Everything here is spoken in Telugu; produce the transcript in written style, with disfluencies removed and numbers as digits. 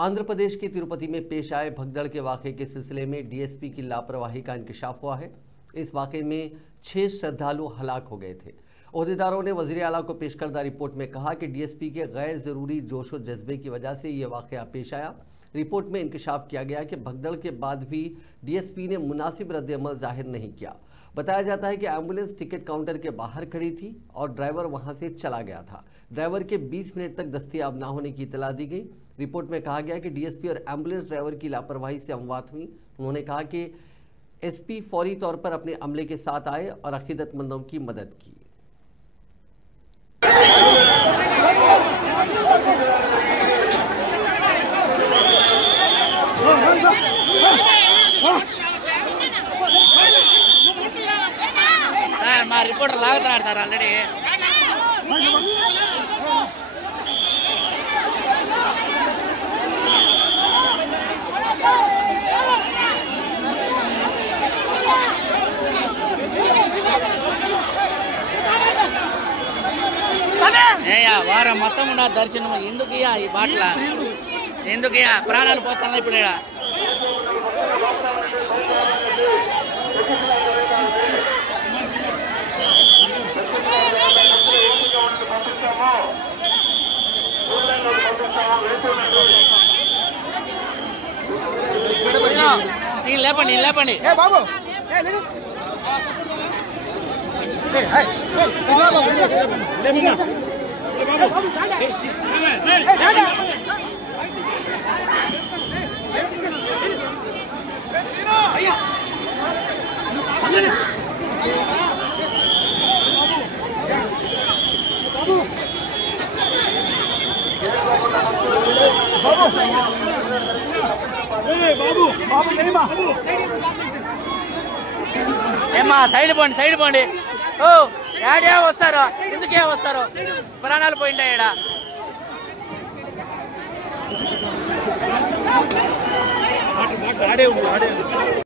आंध्र प्रदेश के तिरुपति में पेश आए भगदड़ के वाक़े के सिलसिले में डीएसपी की लापरवाही का इंकशाफ हुआ है। इस वाक़े में 6 श्रद्धालु हलाक हो गए थे। ओहदेदारों ने वज़ीर आला को पेश करदा रिपोर्ट में कहा कि डीएसपी के गैर ज़रूरी जोश व जज्बे की वजह से ये वाक़या पेश आया। रिपोर्ट में इंकशाफ किया गया कि भगदड़ के बाद भी डीएसपी ने मुनासिब रद्द-ए-अमल जाहिर नहीं किया। बताया जाता है कि एम्बुलेंस टिकट काउंटर के बाहर खड़ी थी और ड्राइवर वहां से चला गया था। ड्राइवर के 20 मिनट तक दस्तयाब न होने की इतला दी गई। रिपोर्ट में कहा गया कि डीएसपी और एम्बुलेंस ड्राइवर की लापरवाही से अमवात हुई। उन्होंने कहा कि एसपी फौरी तौर पर अपने अमले के साथ आए और अकीदतमंदों की मदद की। మా రిపోర్టర్ లాగుతున్నారు సార్ ఆల్రెడీ వారం మొత్తం ఉన్న దర్శనం ఎందుకయ్యా ఈ బాటల ఎందుకయ్యా ప్రాణాలు పోతాను ఇప్పుడు నేను లేపండి లేపండి బాబు ఏమా సైడ్ పోండి ఓ యాడే వస్తారో ఎందుకే వస్తారో ప్రాణాలు పోయింటాయి ఈడ